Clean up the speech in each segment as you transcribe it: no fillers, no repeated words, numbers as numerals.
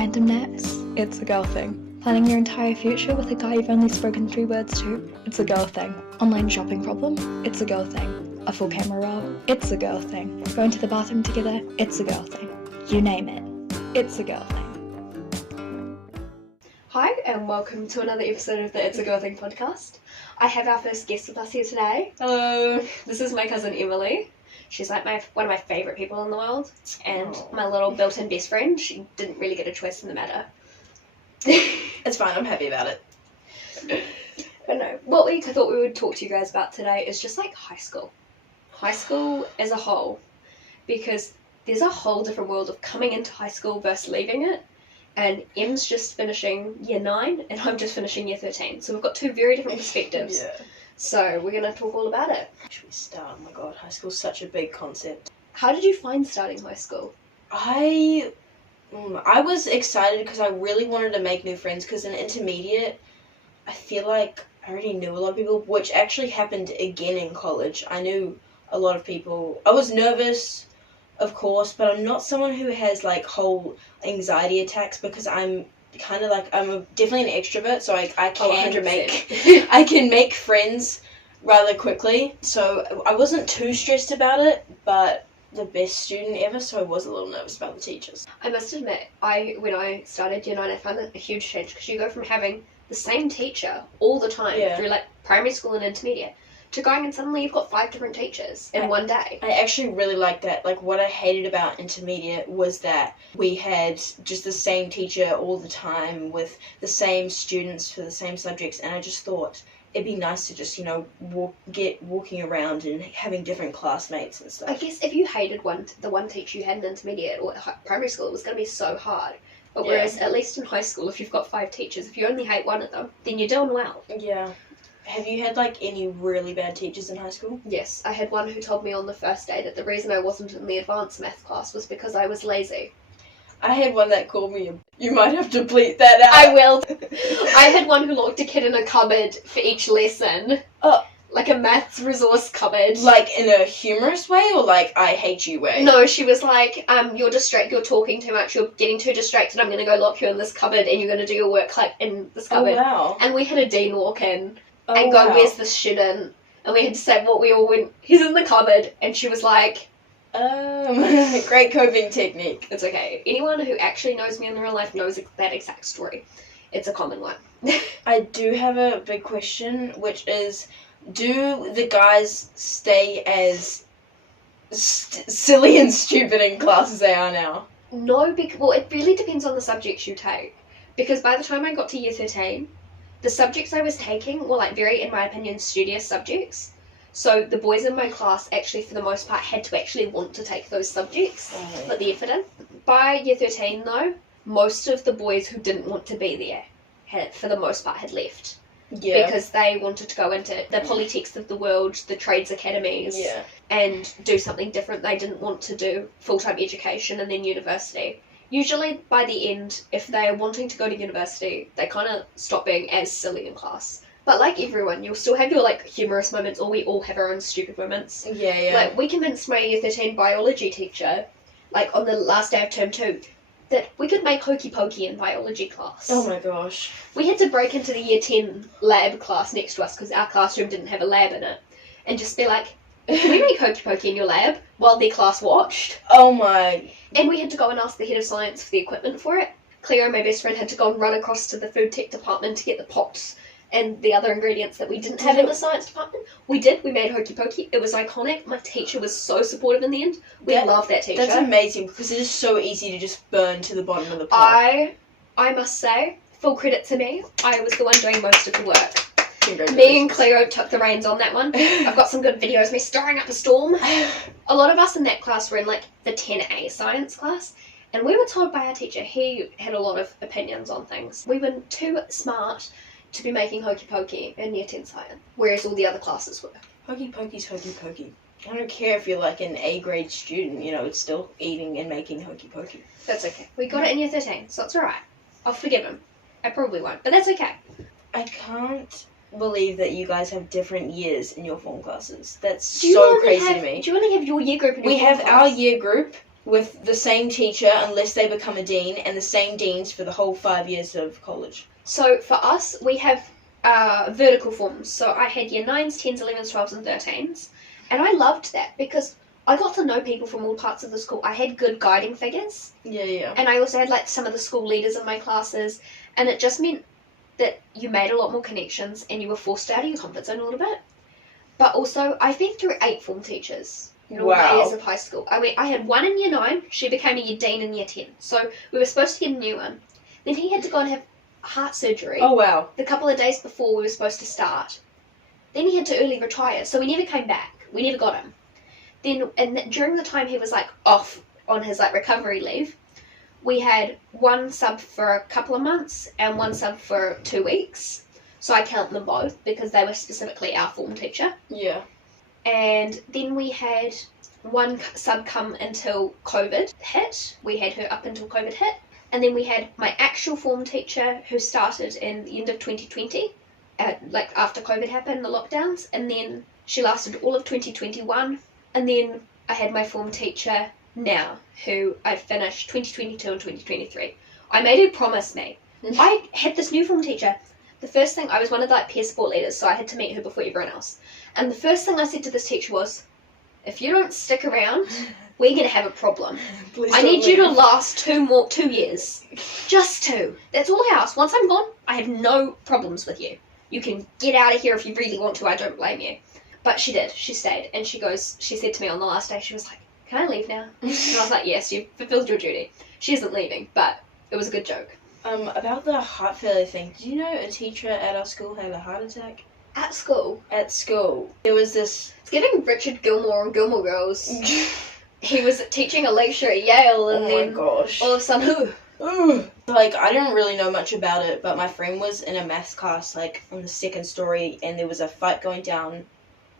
Randomness? It's a girl thing. Planning your entire future with a guy you've only spoken 3 words to? It's a girl thing. Online shopping problem? It's a girl thing. A full camera roll? It's a girl thing. Going to the bathroom together? It's a girl thing. You name it. It's a girl thing. Hi, and welcome to another episode of the It's a Girl Thing podcast. I have our first guest with us here today. Hello. This is my cousin Emily. She's like one of my favourite people in the world, and my little built-in best friend. She didn't really get a choice in the matter. It's fine, I'm happy about it. But no, what we thought we would talk to you guys about today is just like high school. High school as a whole. Because there's a whole different world of coming into high school versus leaving it. And Em's just finishing year 9, and I'm just finishing year 13. So we've got two very different perspectives. Yeah. So we're going to talk all about it. Should we start? Oh my god, high school's such a big concept. How did you find starting high school? I was excited because I really wanted to make new friends, because in intermediate, I feel like I already knew a lot of people, which actually happened again in college. I knew a lot of people. I was nervous, of course, but I'm not someone who has like whole anxiety attacks, because I'm kind of like, definitely an extrovert, so I can make friends rather quickly. So I wasn't too stressed about it, but the best student ever, so I was a little nervous about the teachers. I must admit, when I started year 9, I found it a huge change, because you go from having the same teacher all the time through like primary school and intermediate to going and suddenly you've got 5 different teachers in one day. I actually really liked that. Like, what I hated about intermediate was that we had just the same teacher all the time with the same students for the same subjects, and I just thought it'd be nice to just, walking around and having different classmates and stuff. I guess if you hated the one teacher you had in intermediate or primary school, it was going to be so hard. But whereas at least in high school, if you've got 5 teachers, if you only hate one of them, then you're doing well. Yeah. Have you had, any really bad teachers in high school? Yes, I had one who told me on the first day that the reason I wasn't in the advanced math class was because I was lazy. I had one that called me You might have to bleep that out. I will. I had one who locked a kid in a cupboard for each lesson. Oh. Like a maths resource cupboard. Like, in a humorous way, or like, I hate you way? No, she was like, you're talking too much, you're getting too distracted, I'm going to go lock you in this cupboard and you're going to do your work in this cupboard. Oh, wow. And we had a dean walk in and go, where's the student? And we had to say what we all went, he's in the cupboard. And she was like, great coping technique. It's okay. Anyone who actually knows me in real life knows that exact story. It's a common one. I do have a big question, which is, do the guys stay as silly and stupid in class as they are now? No, it really depends on the subjects you take. Because by the time I got to year 13, the subjects I was taking were very, in my opinion, studious subjects. So the boys in my class actually, for the most part, had to actually want to take those subjects, put the effort in. By year 13, though, most of the boys who didn't want to be there, for the most part, had left. Yeah. Because they wanted to go into the polytechs of the world, the trades academies, and do something different. They didn't want to do full-time education and then university. Usually, by the end, if they're wanting to go to university, they kind of stop being as silly in class. But like everyone, you'll still have your, humorous moments, or we all have our own stupid moments. Yeah. We convinced my year 13 biology teacher, on the last day of term 2, that we could make hokey pokey in biology class. Oh my gosh. We had to break into the year 10 lab class next to us because our classroom didn't have a lab in it. And just be like, can we make hokey pokey in your lab? While their class watched. Oh my. And we had to go and ask the head of science for the equipment for it. Cleo, my best friend, had to go and run across to the food tech department to get the pots and the other ingredients that we didn't have in the science department. We made hokey pokey. It was iconic. My teacher was so supportive in the end. We loved that teacher. That's amazing, because it is so easy to just burn to the bottom of the pot. I must say, full credit to me, I was the one doing most of the work. Congratulations. Me and Cleo took the reins on that one. I've got some good videos of me stirring up a storm. A lot of us in that class were in the 10A science class, and we were told by our teacher, he had a lot of opinions on things. We were too smart to be making hokey pokey in year 10 science, whereas all the other classes were. Hokey pokey's hokey pokey. I don't care if you're an A grade student, it's still eating and making hokey pokey. That's okay. We got it in year 13, so it's alright. I'll forgive him. I probably won't, but that's okay. I can't believe that you guys have different years in your form classes. That's so crazy to me. Do you only have your year group in your We form have class? our year group, with the same teacher unless they become a dean, and the same deans for the whole 5 years of college. So for us, we have vertical forms. So I had year 9s, 10s, 11s, 12s and 13s. And I loved that because I got to know people from all parts of the school. I had good guiding figures. Yeah. And I also had like some of the school leaders in my classes. And it just meant that you made a lot more connections and you were forced out of your comfort zone a little bit. But also, I've been through 8 form teachers in all my years of high school. I had one in year 9. She became a year dean in year 10. So we were supposed to get a new one. Then he had to go and have heart surgery. Oh, wow. The couple of days before we were supposed to start. Then he had to early retire, so we never came back. We never got him. Then, and during the time he was like off on his like recovery leave, we had one sub for a couple of months and one sub for 2 weeks. So I count them both because they were specifically our form teacher. Yeah. And then we had one sub come until COVID hit. We had her up until COVID hit. And then we had my actual form teacher who started in the end of 2020, like after COVID happened, the lockdowns. And then she lasted all of 2021. And then I had my form teacher now, who I finished 2022 and 2023. I made her promise me. I had this new form teacher. The first thing, I was one of the like, peer support leaders, so I had to meet her before everyone else. And the first thing I said to this teacher was, if you don't stick around, we're going to have a problem. I need you to last 2 years. Just 2. That's all I ask. Once I'm gone, I have no problems with you. You can get out of here if you really want to. I don't blame you. But she did. She stayed. And she said to me on the last day, she was like, can I leave now? And I was like, yes, you've fulfilled your duty. She isn't leaving, but it was a good joke. About the heart failure thing, did you know a teacher at our school had a heart attack? At school? At school. There was this... It's giving Richard Gilmore and Gilmore Girls. He was teaching a lecture at Yale and then all of a sudden, Like, I didn't really know much about it, but my friend was in a maths class, like, on the 2nd story, and there was a fight going down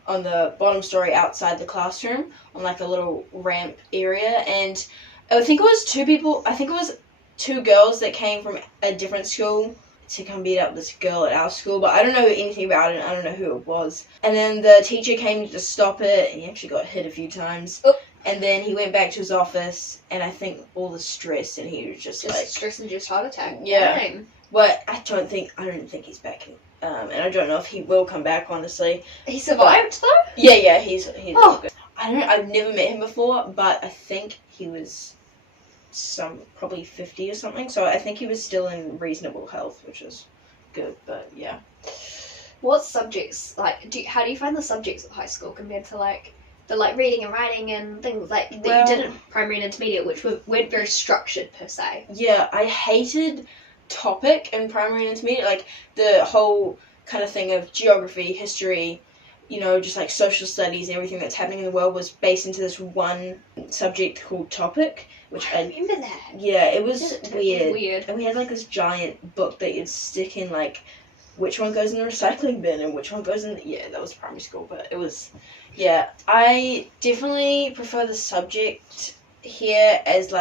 on the bottom story outside the classroom, on, like, a little ramp area, and I think it was 2 girls that came from a different school to come beat up this girl at our school, but I don't know anything about it, I don't know who it was. And then the teacher came to stop it, and he actually got hit a few times. And then he went back to his office, and I think all the stress, and he was just like... stress-induced heart attack. Yeah. Dang. But I don't think he's back. And I don't know if he will come back, honestly. He survived, though? Yeah, he's good. I've never met him before, but I think he was probably 50 or something, so I think he was still in reasonable health, which is good, but yeah. What subjects, how do you find the subjects at high school compared to, the, reading and writing and things, that you did in primary and intermediate, which weren't very structured, per se? Yeah, I hated topic in primary and intermediate, the whole kind of thing of geography, history, just social studies and everything that's happening in the world was based into this one subject called topic, which I remember that. Yeah, it was weird. Weird. And we had this giant book that you'd stick in which one goes in the recycling bin and which one goes in that was primary school, but it was I definitely prefer the subject here as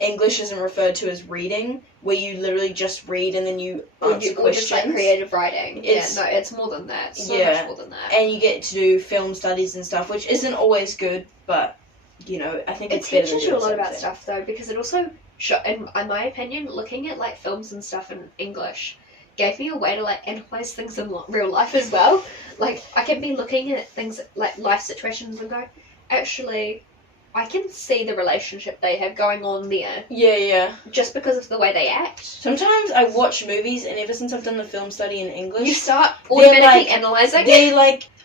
English isn't referred to as reading, where you literally just read and then you answer questions. Or just creative writing. It's more than that. So much more than that. And you get to do film studies and stuff, which isn't always good, but, I think it's better than teaches you a lot about stuff, though, because it also, in my opinion, looking at, films and stuff in English gave me a way to, analyse things in real life as well. I can be looking at things, life situations and go, actually... I can see the relationship they have going on there. Yeah. Just because of the way they act. Sometimes I watch movies, and ever since I've done the film study in English... You start automatically analysing.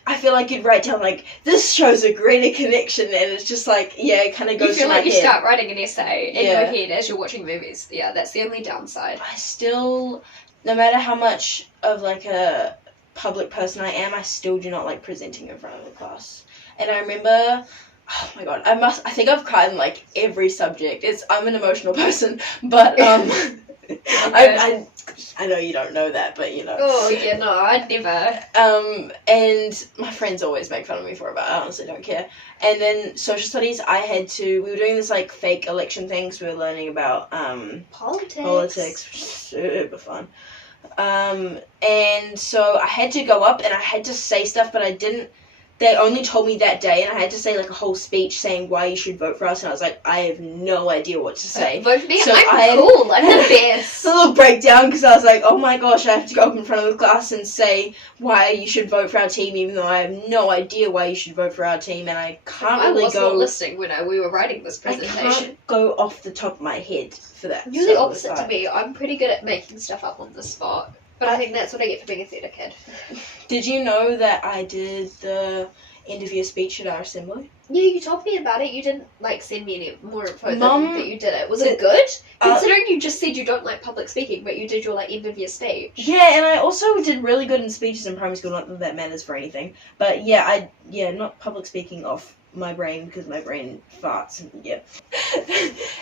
I feel like you'd write down, this shows a greater connection, and it's just it kind of goes to my head. You feel you start writing an essay in your head as you're watching movies. Yeah, that's the only downside. I still, no matter how much of, a public person I am, I still do not like presenting in front of the class. And I remember... Oh my god, I think I've cried in every subject. I'm an emotional person, but I know you don't know that, but Oh yeah, no, I'd never. And my friends always make fun of me for it, but I honestly don't care. And then social studies, we were doing this fake election things. We were learning about politics, which is super fun. And so I had to go up and I had to say stuff, but I didn't they only told me that day, and I had to say like a whole speech saying why you should vote for us, and I was like, I have no idea what to say. Vote for me? So I'm cool. I'm the best. A little breakdown, because I was like, oh my gosh, I have to go up in front of the class and say why you should vote for our team, even though I have no idea why you should vote for our team, and I can't I really was go... not listening when we were writing this I presentation. can't go off the top of my head for that. You're the So opposite it's to me. I'm pretty good at making stuff up on the spot. But I think that's what I get for being a theatre kid. Did you know that I did the end of year speech at our assembly? Yeah, you told me about it. You didn't, like, send me any more info Mum, that you did it. Was it good? Uh, Considering you just said you don't like public speaking, but you did your, like, end of year speech. Yeah, and I also did really good in speeches in primary school, not that that matters for anything. But yeah, not public speaking off my brain, because my brain farts, and yeah.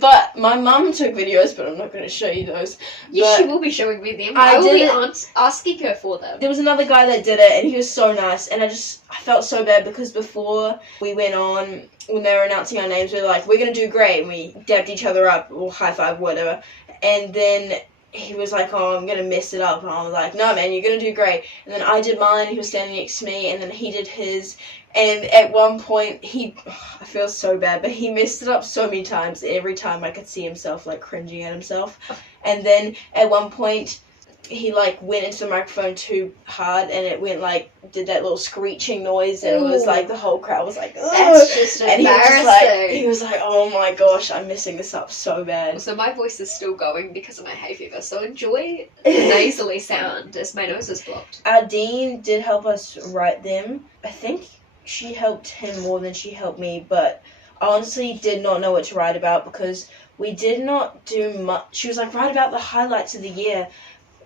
But my mum took videos, but I'm not going to show you those. Yes, But she will be showing me them. I I will did be asking her for them. there was another guy that did it, and he was so nice, and I felt so bad, because before we went on, when they were announcing our names, we were like, we're going to do great, and we dabbed each other up, or high five, whatever, and then he was like, oh, I'm going to mess it up, and I was like, no man, you're going to do great, and then I did mine, he was standing next to me, and then he did his, and at one point, I feel so bad, but he messed it up so many times, every time I could see himself, like, cringing at himself, and then at one point, he, like, went into the microphone too hard, and it went, like, did that little screeching noise, and it was, like, the whole crowd was like, ugh! That's just and embarrassing. he was like, oh my gosh, I'm messing this up so bad. So my voice is still going because of my hay fever, so enjoy the nasally sound as my nose is blocked. Our dean did help us write them. I think she helped him more than she helped me, but I honestly did not know what to write about, because we did not do much. She was like, write about the highlights of the year.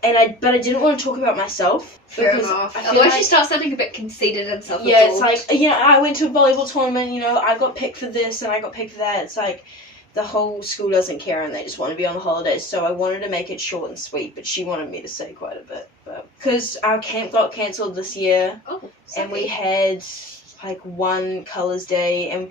But I didn't want to talk about myself. Fair because enough. I feel Otherwise like, you start sounding a bit conceited and self-absorbed. yeah, it's like, I went to a volleyball tournament, I got picked for this and I got picked for that. It's like, the whole school doesn't care and they just want to be on the holidays. So I wanted to make it short and sweet, but she wanted me to say quite a bit. But because our camp got cancelled this year, and we had like one colours day, and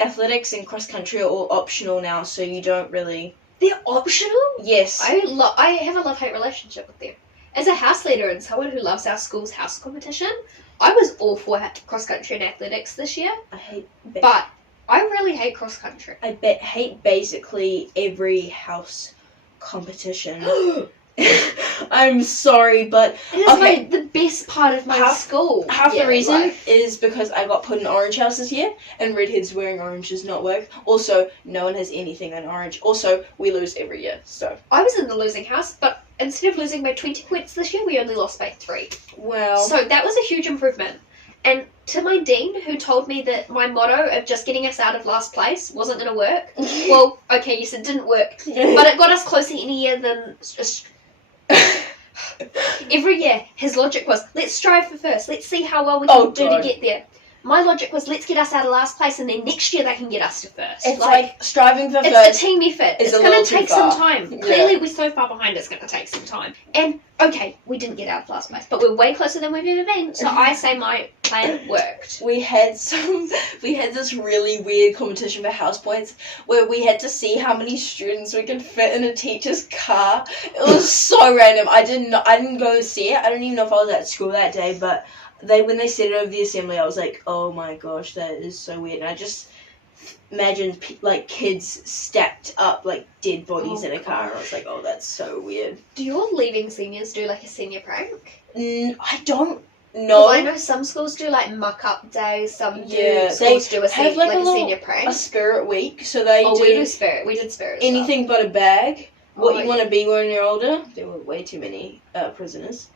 athletics and cross country are all optional now, so you don't really... They're optional? Yes. I have a love-hate relationship with them. As a house leader and someone who loves our school's house competition, I was all for cross-country and athletics this year. I hate... But I really hate cross-country. I hate basically every house competition. I'm sorry, but... It is the best part of my school. Half the reason is because I got put in orange house this year, and redheads wearing orange does not work. Also, no one has anything on orange. Also, we lose every year, so... I was in the losing house, but instead of losing by 20 points this year, we only lost by 3. Well... So that was a huge improvement. And to my dean, who told me that my motto of just getting us out of last place wasn't going to work, well, okay, yes, it didn't work, but it got us closer in a year than... Every year, his logic was, let's strive for first, let's see how well we can do to get there. My logic was, let's get us out of last place, and then next year they can get us to first. It's like striving for first. It's a team effort. It's going to take some time. Yeah. Clearly, we're so far behind, it's going to take some time. And, okay, we didn't get out of last place, but we're way closer than we've ever been, so I say my plan worked. We had this really weird competition for house points where we had to see how many students we could fit in a teacher's car. It was so random. I didn't go see it. I don't even know if I was at school that day, but when they said it over the assembly, I was like, oh my gosh, that is so weird. And I just imagined like kids stacked up like dead bodies in a car, and I was like, oh, that's so weird. Do your leaving seniors do like a senior prank? I don't know. I know some schools do like muck-up days, some schools do a senior prank. A spirit week, so they do... we did spirit as anything but a bag. What you want to be when you're older. There were way too many prisoners.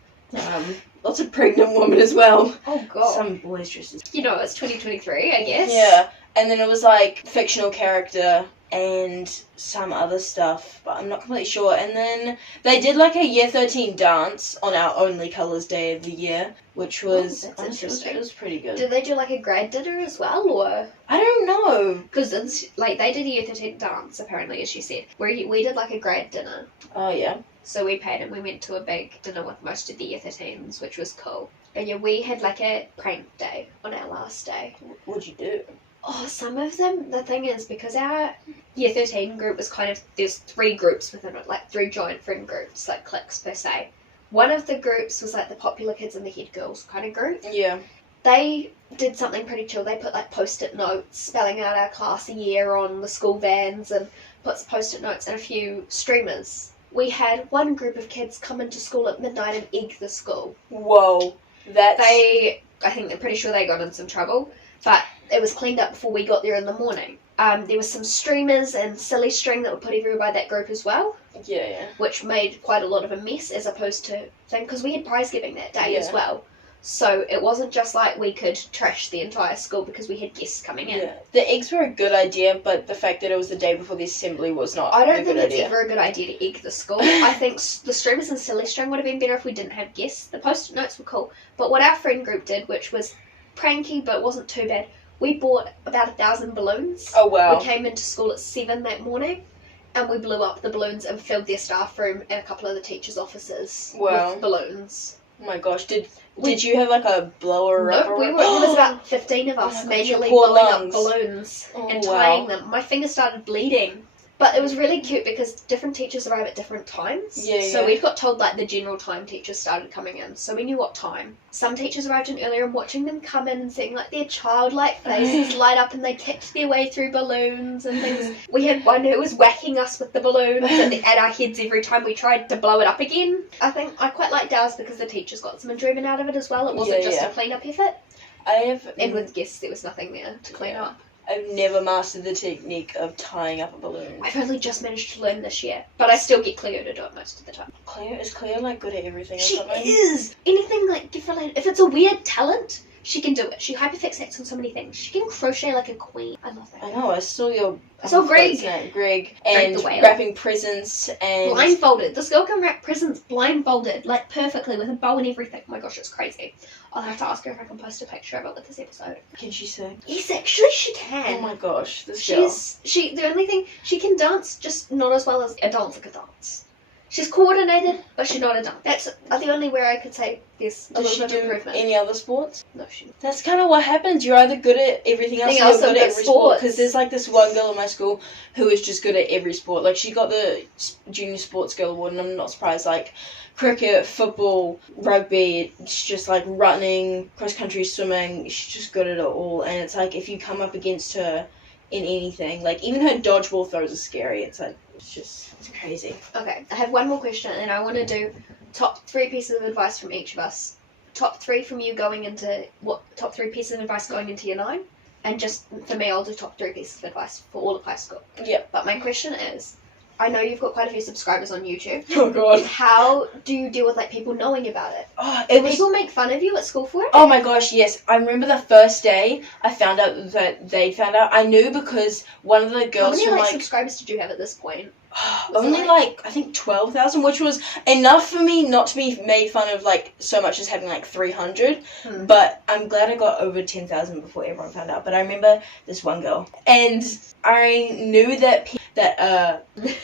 Lots of pregnant women as well. Oh god. Some boys dresses. You know, it's 2023, I guess. Yeah, and then it was like fictional character and some other stuff, but I'm not completely sure. And then they did like a year 13 dance on our only colours day of the year, which was honestly, it was pretty good. Did they do like a grad dinner as well, or? I don't know. Because like they did a year 13 dance apparently, as you said, where we did like a grad dinner. Oh yeah. So we paid and we went to a big dinner with most of the year 13s, which was cool. And yeah, we had like a prank day on our last day. What'd you do? Oh, some of them, the thing is, because our year 13 group was kind of, there's 3 groups within it, like 3 giant friend groups, like cliques per se. One of the groups was like the popular kids and the head girls kind of group. Yeah. They did something pretty chill. They put like post-it notes spelling out our class a year on the school vans and put post-it notes and a few streamers. We had one group of kids come into school at midnight and egg the school. Whoa. I think they're pretty sure they got in some trouble, but it was cleaned up before we got there in the morning. There was some streamers and silly string that were put everywhere by that group as well. Yeah. Which made quite a lot of a mess as opposed to thing, because we had prize giving that day as well. So it wasn't just like we could trash the entire school because we had guests coming in. Yeah. The eggs were a good idea, but the fact that it was the day before the assembly was not I don't a think good it's idea. ever a good idea to egg the school. I think the streamers and silly string would have been better if we didn't have guests. The post-it notes were cool. But what our friend group did, which was pranky but wasn't too bad, we bought about 1,000 balloons. Oh, wow. We came into school at 7 that morning, and we blew up the balloons and filled their staff room and a couple of the teachers' offices with balloons. Oh my gosh, did you have like a blower up? No, there was about 15 of us manually blowing up balloons and tying them. My finger started bleeding. But it was really cute because different teachers arrive at different times. So we got told like the general time teachers started coming in. So we knew what time. Some teachers arrived in earlier, and watching them come in and seeing like their childlike faces light up and they kicked their way through balloons and things. We had one who was whacking us with the balloons at our heads every time we tried to blow it up again. I think I quite liked ours because the teachers got some enjoyment out of it as well. It wasn't just a clean up effort. And with guests there was nothing there to clean up. I've never mastered the technique of tying up a balloon. I've only just managed to learn this year, but I still get Cleo to do it most of the time. Is Cleo like good at everything or she something? She is! Anything like gift related. If it's a weird talent, she can do it. She hyperfixates on so many things. She can crochet like a queen. I love that. I know, I saw your... I saw Greg. Greg and the whale. wrapping presents and... Blindfolded. This girl can wrap presents blindfolded, like perfectly, with a bow and everything. Oh my gosh, it's crazy. I'll have to ask her if I can post a picture of it with this episode. Can she sing? Yes, actually she can. Oh my gosh, this girl. The only thing, she can dance, just not as well as a dancer could dance. She's coordinated, but she's not a dancer. That's the only where I could say there's a little bit of improvement. Does she do any other sports? No, she doesn't. That's kind of what happens. You're either good at everything else or you're good at every sport. Because there's like this one girl in my school who is just good at every sport. Like she got the Junior Sports Girl Award, and I'm not surprised. Like cricket, football, rugby, it's just like running, cross country, swimming. She's just good at it all. And it's like if you come up against her in anything, like even her dodgeball throws are scary. It's like it's crazy. Okay, I have one more question, and I want to do top 3 pieces of advice from each of us. Top 3 from you going into top 3 pieces of advice going into year 9, and just for me, I'll do top 3 pieces of advice for all of high school. Yep. But my question is, I know you've got quite a few subscribers on YouTube. Oh god. How do you deal with like people knowing about it? People make fun of you at school for it? Oh my gosh, yes. I remember the first day I found out that they found out. I knew because one of the girls How many subscribers did you have at this point? Only I think 12,000, which was enough for me not to be made fun of like so much as having like 300. But I'm glad I got over 10,000 before everyone found out. But I remember this one girl, and I knew that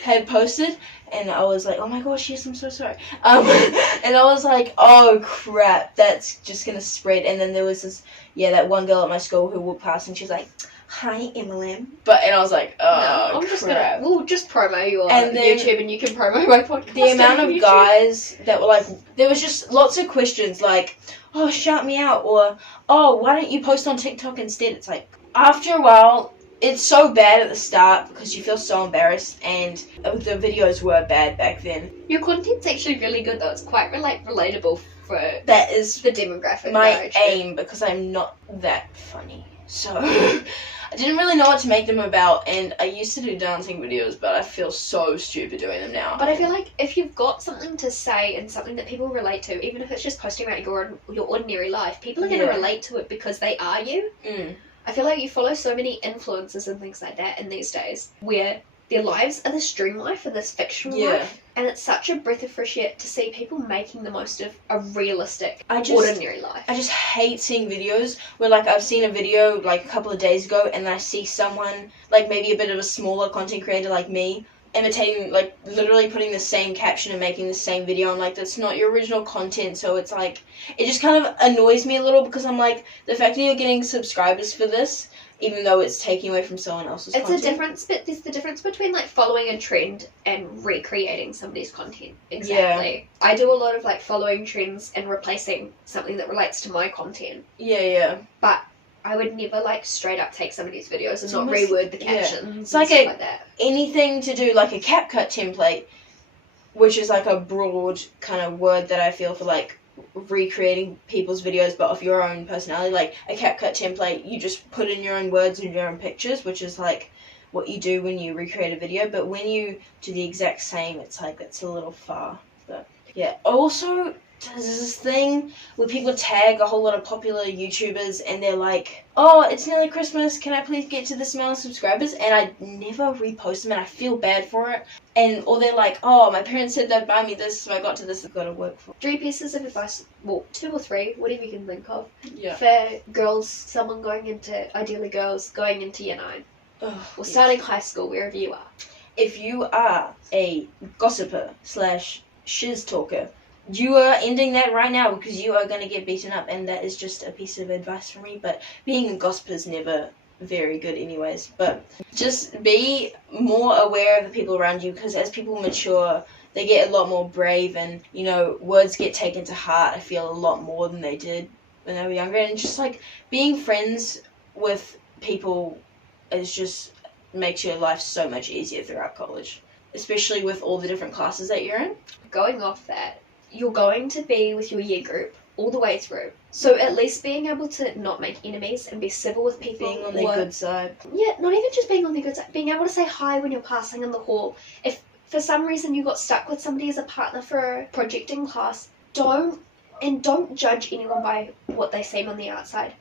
had posted, and I was like, oh my gosh, yes, I'm so sorry. And I was like, oh crap, that's just gonna spread. And then there was that one girl at my school who walked past, and she was like, hi, Emily. And I was like, crap. We'll just promo you on YouTube and you can promo my podcast. The amount of guys that were like, there was just lots of questions like, oh, shout me out, or, oh, why don't you post on TikTok instead? It's like, after a while, it's so bad at the start because you feel so embarrassed, and the videos were bad back then. Your content's actually really good though. It's quite relatable for that is the demographic. My aim, because I'm not that funny. So I didn't really know what to make them about, and I used to do dancing videos, but I feel so stupid doing them now. But I feel like if you've got something to say and something that people relate to, even if it's just posting about your ordinary life, people are going to relate to it because they are you. I feel like you follow so many influencers and things like that in these days where their lives are this dream life or this fictional life, and it's such a breath of fresh air to see people making the most of a realistic, ordinary life. I just hate seeing videos where, like, I've seen a video, like, a couple of days ago, and I see someone, like, maybe a bit of a smaller content creator like me, imitating, like, literally putting the same caption and making the same video. I'm like, that's not your original content. So it's like, it just kind of annoys me a little because I'm like, the fact that you're getting subscribers for this even though it's taking away from someone else's content. It's a difference, but there's the difference between like following a trend and recreating somebody's content. Exactly. Yeah. I do a lot of like following trends and replacing something that relates to my content. Yeah. But I would never like straight up take somebody's videos and not reword the captions. It's like stuff like that. Anything to do like a CapCut template, which is like a broad kind of word that I feel for like recreating people's videos but of your own personality. Like a CapCut template, you just put in your own words and your own pictures, which is like what you do when you recreate a video. But when you do the exact same, it's like it's a little far. But yeah, also there's this thing where people tag a whole lot of popular YouTubers and they're like, oh, it's nearly Christmas, can I please get to this amount of subscribers? And I never repost them and I feel bad for it. Or they're like, oh, my parents said they'd buy me this, so I got to this, I've got to work for. 3 pieces of advice, well, 2 or 3, whatever you can think of, yeah. for girls, ideally girls, going into year 9. Or starting high school, wherever you are. If you are a gossiper / shiz talker, you are ending that right now because you are going to get beaten up, and that is just a piece of advice from me. But being a gossiper is never very good anyways. But just be more aware of the people around you, because as people mature, they get a lot more brave, and, you know, words get taken to heart, I feel, a lot more than they did when they were younger. And just, like, being friends with people is just makes your life so much easier throughout college, especially with all the different classes that you're in. Going off that, you're going to be with your year group all the way through. So at least being able to not make enemies and be civil with people. Being on their good side. Yeah, not even just being on their good side. Being able to say hi when you're passing in the hall. If for some reason you got stuck with somebody as a partner for a project in class, don't judge anyone by what they seem on the outside.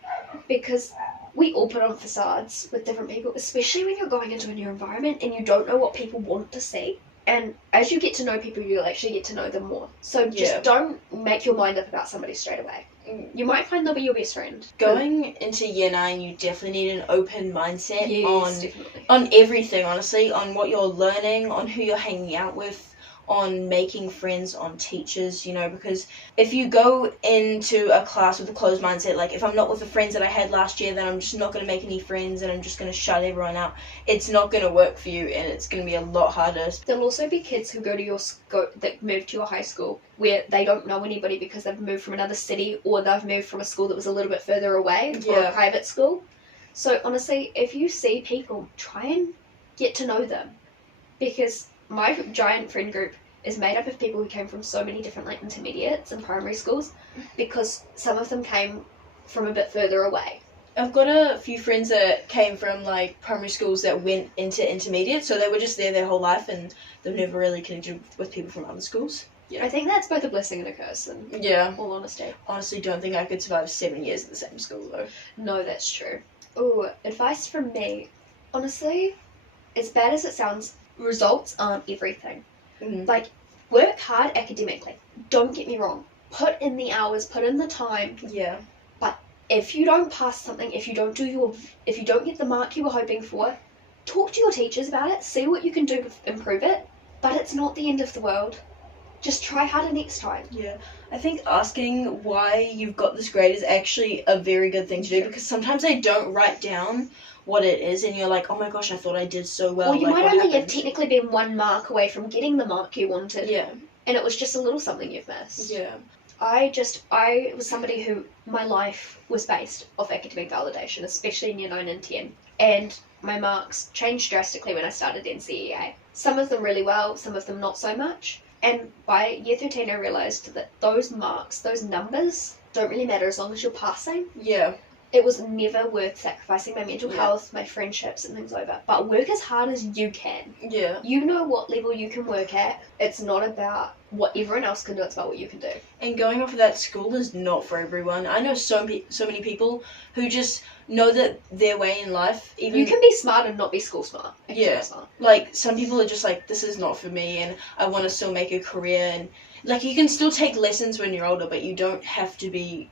Because we all put on facades with different people, especially when you're going into a new environment and you don't know what people want to see. And as you get to know people, you'll actually get to know them more. So just don't make your mind up about somebody straight away. You might find they'll be your best friend. Going into year 9, you definitely need an open mindset definitely. On everything, honestly, on what you're learning, on who you're hanging out with, on making friends, on teachers, you know, because if you go into a class with a closed mindset, like if I'm not with the friends that I had last year, then I'm just not going to make any friends and I'm just going to shut everyone out, it's not going to work for you, and it's going to be a lot harder. There'll also be kids who go to that move to your high school where they don't know anybody because they've moved from another city, or they've moved from a school that was a little bit further away, or a private school. So honestly, if you see people, try and get to know them, because my giant friend group is made up of people who came from so many different like intermediates and primary schools, because some of them came from a bit further away. I've got a few friends that came from like primary schools that went into intermediate, so they were just there their whole life and they've never really connected with people from other schools. Yeah. I think that's both a blessing and a curse, in all honesty. Honestly, don't think I could survive 7 years at the same school though. No, that's true. Ooh, advice from me. Honestly, as bad as it sounds, results aren't everything. Like, work hard academically. Don't get me wrong. Put in the hours, put in the time. Yeah. But if you don't pass something, if you don't get the mark you were hoping for, talk to your teachers about it. See what you can do to improve it. But it's not the end of the world. Just try harder next time. Yeah. I think asking why you've got this grade is actually a very good thing to do, because sometimes they don't write down what it is, and you're like, oh my gosh, I thought I did so well. Or you might only have technically been 1 mark away from getting the mark you wanted. Yeah. And it was just a little something you've missed. Yeah. I was somebody who, my life was based off academic validation, especially in year 9 and 10. And my marks changed drastically when I started NCEA. Some of them really well, some of them not so much. And by year 13, I realised that those marks, those numbers, don't really matter as long as you're passing. Yeah. It was never worth sacrificing my mental health, my friendships and things over. But work as hard as you can. Yeah. You know what level you can work at. It's not about what everyone else can do, it's about what you can do. And going off of that, school is not for everyone. I know so many people who just know that their way in life, even... You can be smart and not be school smart. Smart. Like, some people are just like, this is not for me, and I want to still make a career, and like, you can still take lessons when you're older, but you don't have to be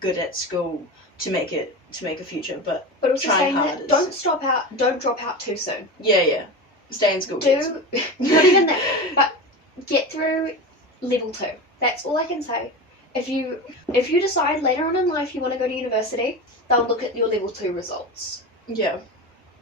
good at school to make a future. But also saying that don't drop out too soon. Yeah. Stay in school. Not even that, but get through level 2. That's all I can say. If you decide later on in life you want to go to university, they'll look at your level 2 results. Yeah.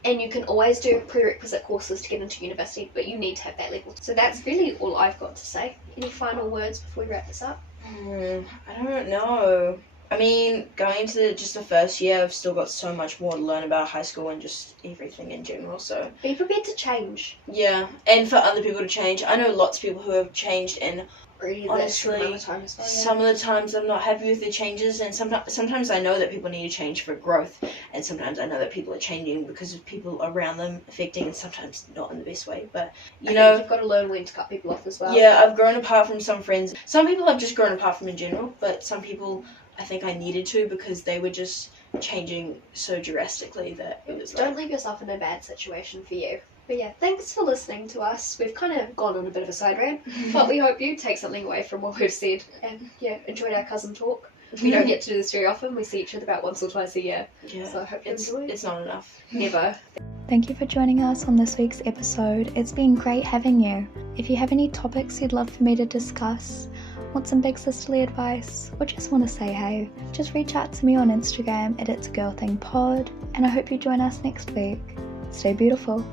And you can always do prerequisite courses to get into university, but you need to have that level. So that's really all I've got to say. Any final words before we wrap this up? I don't know. I mean, going into just the first year, I've still got so much more to learn about high school and just everything in general, so... Be prepared to change. Yeah, and for other people to change. I know lots of people who have changed, and Really, honestly, some of the times I'm not happy with the changes, and sometimes I know that people need to change for growth, and sometimes I know that people are changing because of people around them affecting, and sometimes not in the best way, but, you know... you've got to learn when to cut people off as well. Yeah, I've grown apart from some friends. Some people I've just grown apart from in general, but some people... I think I needed to because they were just changing so drastically that it was Don't leave yourself in a bad situation for you. But yeah, thanks for listening to us. We've kind of gone on a bit of a side rant, but we hope you take something away from what we've said and yeah, enjoyed our cousin talk. We don't get to do this very often. We see each other about once or twice a year. Yeah, so I hope you enjoy. It's not enough. Never. Thank you for joining us on this week's episode. It's been great having you. If you have any topics you'd love for me to discuss, want some big sisterly advice, or just want to say hey, just reach out to me on Instagram at It's a Girl Thing Pod, and I hope you join us next week. Stay beautiful.